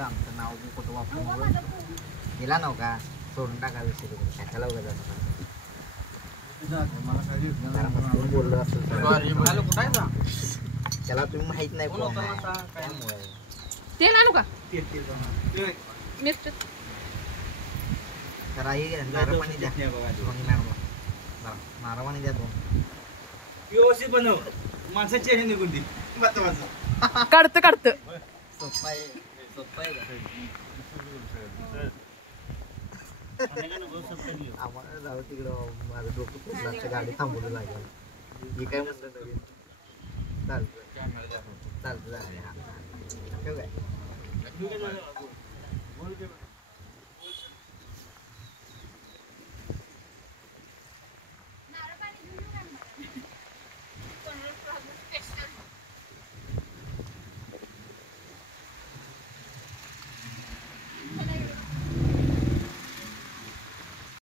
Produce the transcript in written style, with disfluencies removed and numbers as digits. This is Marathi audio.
आमचं नाव मी कुठं वापरून दिला नव का सोडून टाका विषय कशाला उगाच बोललो असं त्याला तुम्ही माहित नाही तेल आणू का मिरची नारळ द्या नारळ पाणी द्या दोन व्यवस्थित बनव माणसाची हे निघून दे काढतं सोप्पा आहे आम्हाला जाऊ तिकडं माझं डोकं खूप गाडी थांबवलं लागेल मी काय म्हणलं नवीन चालतं झालं ठेव काय